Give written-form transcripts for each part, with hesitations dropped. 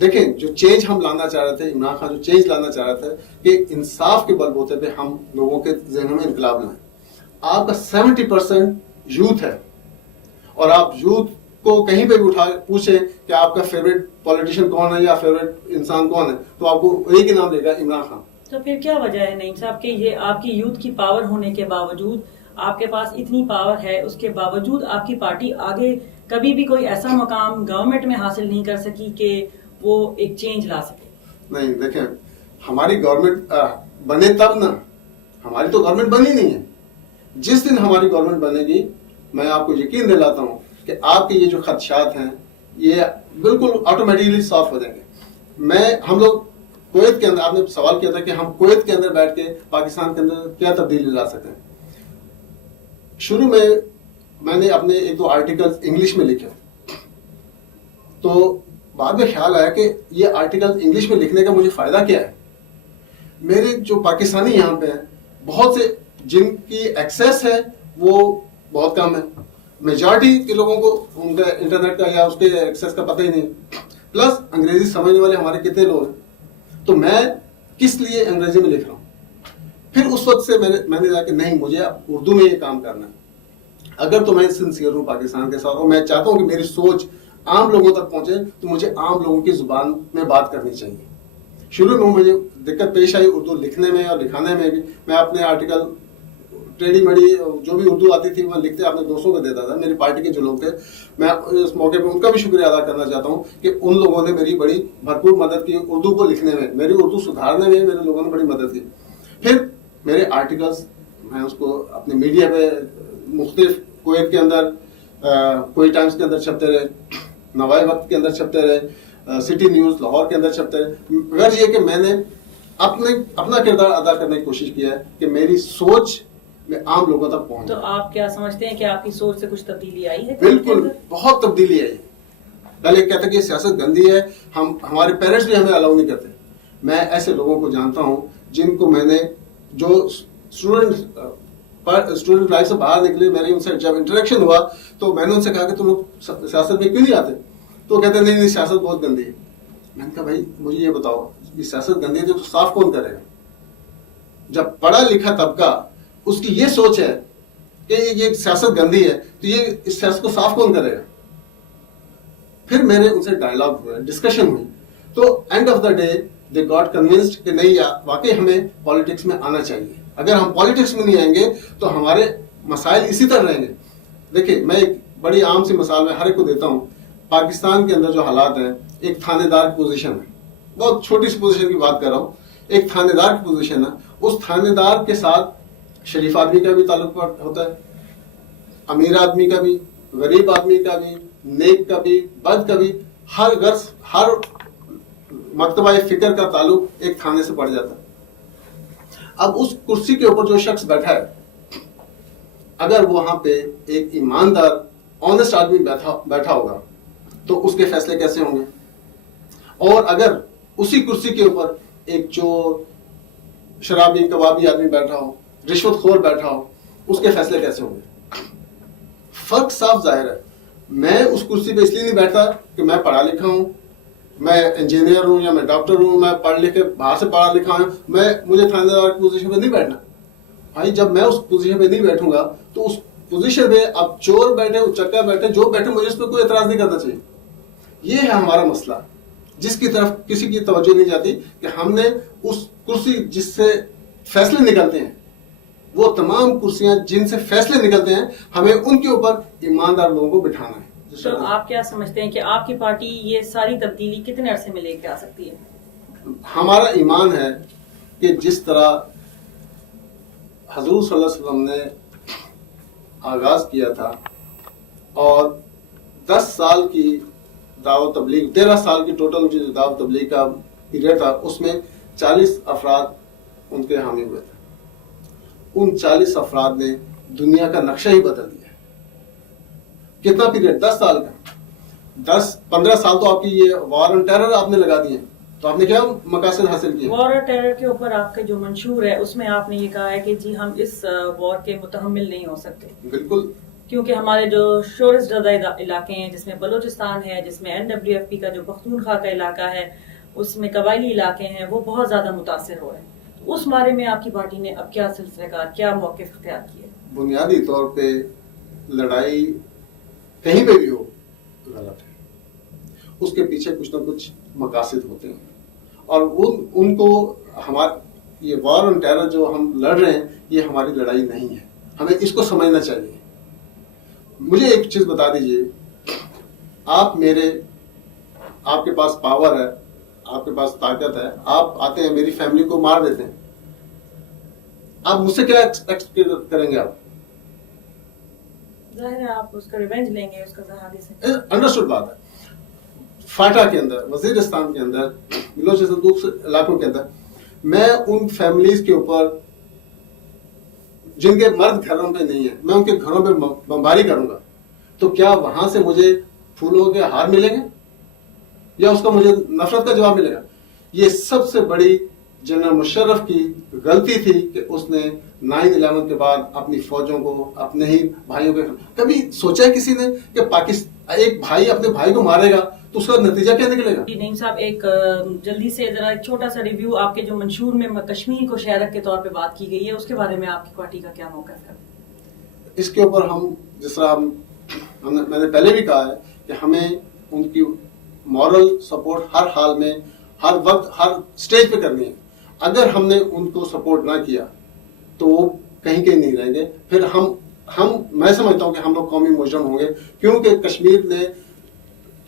دیکھیں جو چینج ہم لانا چاہ رہے تھے، عمران خان جو چینج لانا چاہ رہے تھے کہ انصاف کے بل بوتے پہ ہم لوگوں کے ذہنوں میں انقلاب لائیں. آپ کا 70% یوتھ ہے، اور آپ یوتھ کو کہیں پہ بھی اٹھا پوچھیں کہ آپ کا فیوریٹ پولیٹیشین کون ہے یا فیوریٹ انسان کون ہے، تو آپ کو ایک ہی نام دے گا، عمران خان. تو پھر کیا وجہ ہے نعیم صاحب کہ یہ آپ کی یوتھ کی پاور ہونے کے باوجود، آپ کے پاس اتنی پاور ہے، اس کے باوجود آپ کی پارٹی آگے کبھی بھی کوئی ایسا مقام گورنمنٹ میں حاصل نہیں کر سکی کہ وہ ایک چینج لا سکے؟ نہیں، دیکھیں ہماری گورنمنٹ بنے تب نا، ہماری تو گورنمنٹ بنی نہیں ہے. جس دن ہماری گورنمنٹ بنے گی میں آپ کو یقین دلاتا ہوں کہ آپ کے یہ جو خدشات ہیں یہ بالکل آٹومیٹکلی صاف ہو جائیں گے. ہم لوگ کویت کے اندر، آپ نے سوال کیا تھا کہ ہم کویت کے اندر بیٹھ کے پاکستان کے اندر کیا تبدیلی لا سکتے ہیں. شروع میں نے اپنے ایک دو آرٹیکل انگلش میں لکھے، تو بعد میں خیال آیا کہ یہ آرٹیکل انگلش میں لکھنے کا مجھے فائدہ کیا ہے. میرے جو پاکستانی یہاں پہ ہیں بہت سے جن کی ایکسیس ہے وہ بہت کم ہے، میجارٹی کے لوگوں کو ان کا انٹرنیٹ کا یا اس کے ایکسیس کا پتہ ہی نہیں. پلس انگریزی سمجھنے والے ہمارے کتنے لوگ ہیں، تو میں کس لیے انگریزی میں لکھ رہا ہوں. پھر اس وقت سے میں نے کہا کہ نہیں، مجھے اب اردو میں یہ کام کرنا ہے. اگر تو میں سنسیئر ہوں پاکستان کے ساتھ اور میں چاہتا ہوں کہ میری سوچ عام لوگوں تک پہنچے، تو مجھے عام لوگوں کی زبان میں بات کرنی چاہیے. شروع میں مجھے دقت پیش آئی اردو لکھنے میں اور لکھانے میں بھی. میں اپنے آرٹیکل ٹیڑھی مڑی جو بھی اردو آتی تھی میں لکھتے اپنے دوستوں کو دیتا تھا. میری پارٹی کے جو لوگ تھے، میں اس موقع پہ ان کا بھی شکریہ ادا کرنا چاہتا ہوں کہ ان لوگوں نے میری بڑی بھرپور مدد کی اردو کو لکھنے میں، میری اردو سدھارنے میں میرے لوگوں نے بڑی مدد کی. پھر میرے آرٹیکلس میں اس کو اپنے میڈیا پہ مختلف، کویت کے اندر کوئی ٹائمز کے اندر چھپتے رہے، نوائے وقت کے اندر چھپتے رہے، سٹی نیوز لاہور کے اندر چھپتے رہے. غرض یہ کہ میں نے اپنا کردار ادا کرنے کی کوشش کیا ہے کہ میری سوچ میں عام لوگوں تک پہنچ. تو آپ کیا سمجھتے ہیں کہ آپ کی سوچ سے کچھ تبدیلی آئی ہے؟ بالکل، بہت تبدیلی آئی ہے. پہلے کہتے کہ یہ سیاست گندی ہے، ہمارے پیرنٹس بھی ہمیں الاؤ نہیں کرتے. میں ایسے لوگوں کو جانتا ہوں جن کو میں نے، جو اسٹوڈنٹ لائف سے باہر نکلے، میری ان سے جب انٹریکشن ہوا تو میں نے ان سے کہا کہ تم لوگ سیاست میں کیوں نہیں آتے؟ تو کہتے ہیں نہیں سیاست بہت گندی ہے. میں نے کہا بھائی مجھے یہ بتاؤ، یہ سیاست گندی ہے تو صاف کون کرے گا؟ جب پڑھا لکھا طبقہ اس کی یہ سوچ ہے کہ یہ سیاست گندی ہے تو یہ اس سیاست کو صاف کون کرے گا؟ پھر میرے ان سے ڈائلاگ ہوئے، ڈسکشن ہوئی، تو and of the day they got convinced کہ نہیں واقعی ہمیں پالیٹکس میں آنا چاہیے. اگر ہم پالیٹکس میں نہیں آئیں گے تو ہمارے مسائل اسی طرح رہیں گے. دیکھیں میں ایک بڑی عام سی مثال میں ہر ایک کو دیتا ہوں. پاکستان کے اندر جو حالات ہیں، ایک تھانے دار کی پوزیشن ہے، بہت چھوٹی سی پوزیشن کی بات کر رہا ہوں، ایک تھانے دار کی پوزیشن ہے. اس تھانے دار کے ساتھ شریف آدمی کا بھی تعلق ہوتا ہے، امیر آدمی کا بھی، غریب آدمی کا بھی، نیک کا بھی، بد کا بھی. ہر مکتبہ فکر کا تعلق ایک تھانے سے پڑ جاتا ہے. اب اس کرسی کے اوپر جو شخص بیٹھا ہے، اگر وہاں پہ ایک ایماندار آنےسٹ آدمی بیٹھا ہوگا تو اس کے فیصلے کیسے ہوں گے؟ اور اگر اسی کرسی کے اوپر ایک چور، شرابی، کبابی آدمی بیٹھا ہو، رشوت خور بیٹھا ہو، اس کے فیصلے کیسے ہوں گے؟ فرق صاف ظاہر ہے. میں اس کرسی پہ اس لیے نہیں بیٹھتا کہ میں پڑھا لکھا ہوں، میں انجینئر ہوں یا میں ڈاکٹر ہوں، میں پڑھ لکھ کے باہر سے پڑھا لکھا ہوں، مجھے تھانے دار کی پوزیشن پہ نہیں بیٹھنا. بھائی جب میں اس پوزیشن پہ نہیں بیٹھوں گا تو اس پوزیشن پہ اب چور بیٹھے، اچکا بیٹھے، جو بیٹھے، مجھے اس پہ کوئی اعتراض نہیں کرنا چاہیے. یہ ہے ہمارا مسئلہ، جس کی طرف کسی کی توجہ نہیں جاتی کہ ہم نے اس کرسی جس سے فیصلے نکلتے ہیں، وہ تمام کرسیاں جن سے فیصلے نکلتے ہیں، ہمیں ان کے اوپر ایماندار لوگوں کو بٹھانا ہے. تو آپ کیا سمجھتے ہیں کہ آپ کی پارٹی یہ ساری تبدیلی کتنے عرصے میں لے کے آ سکتی ہے؟ ہمارا ایمان ہے کہ جس طرح حضور صلی اللہ علیہ وسلم نے آغاز کیا تھا اور 10 سال کی دعوت تبلیغ، 13 سال کی ٹوٹل جو دعوت تبلیغ کا پیریڈ تھا، اس میں 40 افراد ان کے حامی ہوئے تھے. ان 40 افراد نے دنیا کا نقشہ ہی بدل دیا. کتنا پیریڈ؟ 10 سال کا. 15 سال تو آپ کی یہ وار اینڈ ٹیرر آپ نے لگا دیے، تو آپ نے کیا مقاصد حاصل کیے؟ وار اور ٹیرر کے اوپر آپ کا جو منشور ہے اس میں آپ نے یہ کہا ہے کہ جی ہم اس وار کے متحمل نہیں ہو سکتے. بالکل. کیونکہ ہمارے جو شورش زدہ علاقے ہیں، جس میں بلوچستان ہے، جس میں NWFP کا جو پختونخوا کا علاقہ ہے، اس میں قبائلی علاقے ہیں، وہ بہت زیادہ متاثر ہو رہے ہیں. اس بارے میں آپ کی پارٹی نے اب کیا سلسلہ کار، کیا موقف اختیار کیا؟ بنیادی طور پہ لڑائی کہیں پہ بھی ہو غلط ہے، اس کے پیچھے کچھ نہ کچھ مقاصد ہوتے ہیں، اور ان کو یہ وار آن ٹیرر جو ہم لڑ رہے ہیں یہ ہماری لڑائی نہیں ہے، ہمیں اس کو سمجھنا چاہیے. مجھے ایک چیز بتا دیجئے، آپ کے پاس پاور ہے، آپ کے پاس طاقت ہے، آپ آتے ہیں میری فیملی کو مار دیتے ہیں، آپ مجھ سے کیا ایکسپیکٹ کریں گے؟ آپ ظاہر ہے آپ اس کا ریونج لیں گے، اس کا زہادی سے. انڈرسٹوڈ بات ہے. فاٹا کے اندر، وزیرستان کے اندر، بلوچستان دوسرے علاقوں کے اندر میں ان فیملیز کے اوپر جن کے مرد گھروں پہ نہیں ہیں، میں ان کے گھروں پہ بمباری کروں گا، تو کیا وہاں سے مجھے پھولوں کے ہار ملیں گے یا اس کا مجھے نفرت کا جواب ملے گا؟ یہ سب سے بڑی جنرل مشرف کی غلطی تھی کہ اس نے 9/11 کے بعد اپنی فوجوں کو، اپنے ہی بھائیوں کے، کبھی سوچا ہے کسی نے کہ ایک بھائی اپنے بھائی کو مارے گا تو اس کا نتیجہ کیا نکلے گا؟ جی نعیم صاحب، ایک جلدی سے ذرا ایک چھوٹا سا ریویو، آپ کے جو منشور میں کشمیر کو شہرک کے طور پہ بات کی گئی ہے، اس کے بارے میں آپ کی پارٹی کا کیا موقف ہے؟ اس کے اوپر ہم جس طرح میں نے پہلے بھی کہا ہے کہ ہمیں ان کی مورل سپورٹ ہر حال میں، ہر وقت، ہر سٹیج پہ کرنی ہے. اگر ہم نے ان کو سپورٹ نہ کیا تو وہ کہیں نہیں رہیں گے. پھر میں سمجھتا ہوں کہ ہم لوگ قومی مجرم ہوں گے، کیونکہ کشمیر نے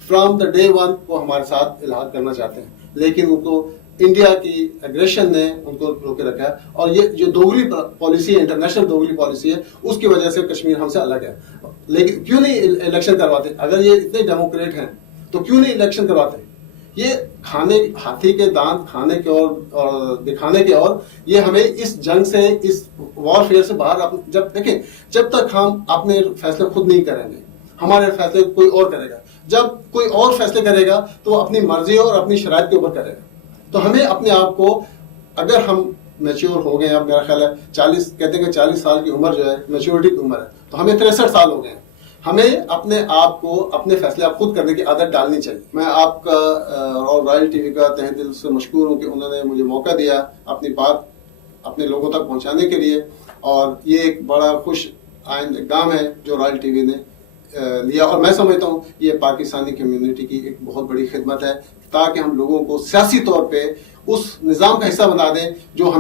فرام دا ڈے ون وہ ہمارے ساتھ الحاق کرنا چاہتے ہیں، لیکن ان کو انڈیا کی ایگریشن نے ان کو روکے رکھا ہے. اور یہ جو دوگلی پالیسی ہے، انٹرنیشنل دوگلی پالیسی ہے، اس کی وجہ سے کشمیر ہم سے الگ ہے. لیکن کیوں نہیں الیکشن کرواتے؟ اگر یہ اتنے ڈیموکریٹ ہیں تو کیوں نہیں الیکشن کرواتے؟ یہ ہاتھی کے دانت کھانے کے اور دکھانے کے، اور یہ ہمیں اس جنگ سے، اس وار فیئر سے باہر، جب تک ہم اپنے فیصلے خود نہیں کریں گے، ہمارے فیصلے کوئی اور کرے گا. جب کوئی اور فیصلے کرے گا تو اپنی مرضی اور اپنی شرائط کے اوپر کرے گا. تو ہمیں اپنے آپ کو، اگر ہم میچیور ہو گئے ہیں، اب میرا خیال ہے 40 کہتے ہیں کہ 40 سال کی عمر جو ہے میچیورٹی کی عمر ہے، تو ہمیں 63 سال ہو گئے ہیں. ہمیں اپنے آپ کو، اپنے فیصلے آپ خود کرنے کی عادت ڈالنی چاہیے. میں آپ کا اور رائل ٹی وی کا تہ دل سے مشکور ہوں کہ انہوں نے مجھے موقع دیا اپنی بات اپنے لوگوں تک پہنچانے کے لیے، اور یہ ایک بڑا خوش آئند اقدام ہے جو رائل ٹی وی نے لیا، اور میں سمجھتا ہوں یہ پاکستانی کمیونٹی کی ایک بہت بڑی خدمت ہے، تاکہ ہم لوگوں کو سیاسی طور پہ اس نظام کا حصہ بنا دیں جو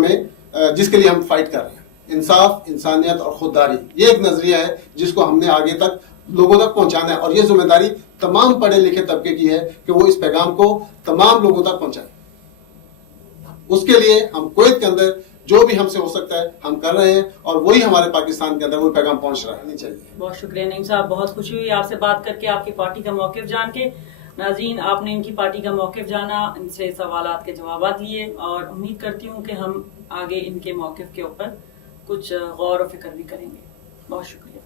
جس کے لیے ہم فائٹ کر رہے ہیں. انصاف، انسانیت اور خودداری، یہ ایک نظریہ ہے جس کو ہم نے آگے تک لوگوں تک پہنچانا ہے، اور یہ ذمہ داری تمام پڑھے لکھے طبقے کی ہے کہ وہ اس پیغام کو تمام لوگوں تک پہنچائیں. اس کے لیے ہم کویت کے اندر جو بھی ہم سے ہو سکتا ہے ہم کر رہے ہیں، اور وہی ہمارے پاکستان کے اندر وہ پیغام پہنچ رہا ہے. نہیں چاہیے. بہت شکریہ نعیم صاحب، بہت خوشی ہوئی آپ سے بات کر کے، آپ کی پارٹی کا موقف جان کے. ناظرین، آپ نے ان کی پارٹی کا موقف جانا، ان سے سوالات کے جوابات لیے، اور امید کرتی ہوں کہ ہم آگے ان کے موقف کے اوپر کچھ غور و فکر بھی کریں گے. بہت شکریہ.